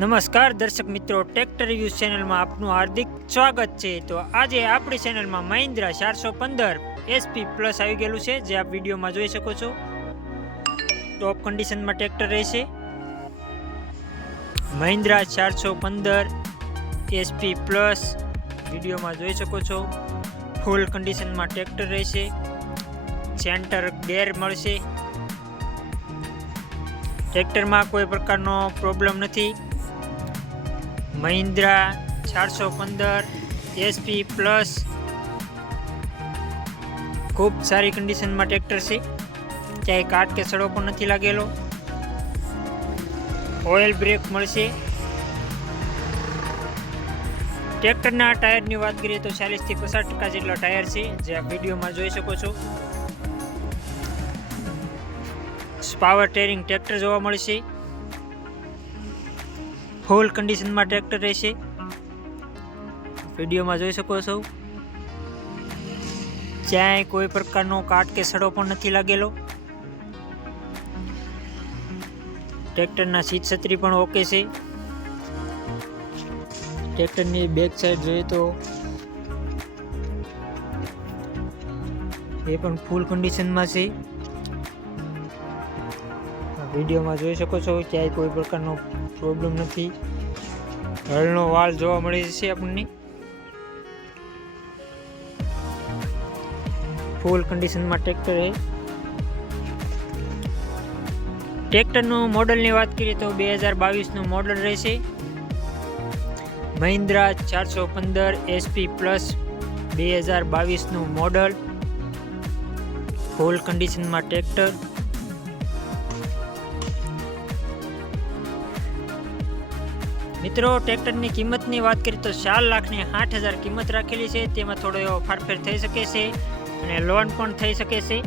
નમસ્કાર દર્શક મિત્રો ટ્રેક્ટર રિવ્યૂ ચેનલમાં આપનું હાર્દિક સ્વાગત છે. તો આજે આપણી ચેનલમાં મહિન્દ્રા ચારસો પંદર એસપી પ્લસ આવી ગયેલું છે, જે આપ વિડીયોમાં જોઈ શકો છો. ટોપ કન્ડિશનમાં ટ્રેક્ટર રહેશે. મહિન્દ્રા ચારસો પંદર એસપી પ્લસ વિડીયોમાં જોઈ શકો છો. ફૂલ કન્ડિશનમાં ટ્રેક્ટર રહેશે. સેન્ટર ગેર મળશે. ટ્રેક્ટરમાં કોઈ પ્રકારનો પ્રોબ્લેમ નથી. મહિન્દ્રા ચારસો પંદર એસપી પ્લસ ખૂબ સારી કન્ડિશનમાં ટ્રેક્ટર છે. ક્યાંય કાટ કે સડો પણ નથી લાગેલો. ઓઇલ બ્રેક મળશે. ટ્રેક્ટરના ટાયરની વાત કરીએ તો ચાલીસથી પચાસ ટકા જેટલા ટાયર છે, જે આ વિડીયોમાં જોઈ શકો છો. પાવર ટેરિંગ ટ્રેક્ટર જોવા મળશે. ફૂલ કન્ડિશનમાં ટ્રેક્ટર રહેશે. વિડીયોમાં જોઈ શકો છો. જ્યાંય કોઈ પ્રકારનો કાટ કે સડો પણ નથી લાગેલો. ટ્રેક્ટરના સીટ છત્રી પણ ઓકે છે. ટ્રેક્ટરની બેક સાઈડ જોઈએ તો એ પણ ફૂલ કન્ડિશનમાં છે. વિડીયોમાં જોઈ શકો છો, ક્યાંય કોઈ પ્રકારનો પ્રોબ્લેમ નથી. હળનો વાળ જોવા મળી જશે આપણને. ફૂલ કન્ડિશનમાં ટ્રેક્ટર એ ટ્રેક્ટરનું મોડલની વાત કરીએ તો બે હજાર બાવીસનું મોડલ રહેશે. મહિન્દ્રા ચારસો પંદર એસપી પ્લસ બે હજાર બાવીસનું મોડલ ફૂલ કન્ડિશનમાં ટ્રેક્ટર મિત્રો, ટ્રેક્ટરની કિંમતની વાત કરીએ તો ચાર લાખની આઠ હજાર કિંમત રાખેલી છે. તેમાં થોડો એવો ફારફેર થઈ શકે છે અને લોન પણ થઈ શકે છે.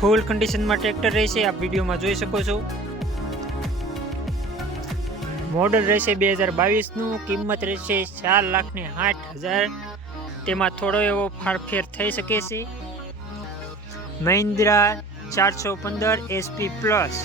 ફૂલ કન્ડિશનમાં ટ્રેક્ટર રહેશે, આપ વિડીયોમાં જોઈ શકો છો. મોડલ રહેશે બે હજાર બાવીસનું, કિંમત રહેશે ચાર લાખની આઠ હજાર. તેમાં થોડો એવો ફારફેર થઈ શકે છે. મહિન્દ્રા ચારસો પંદર એસપી પ્લસ.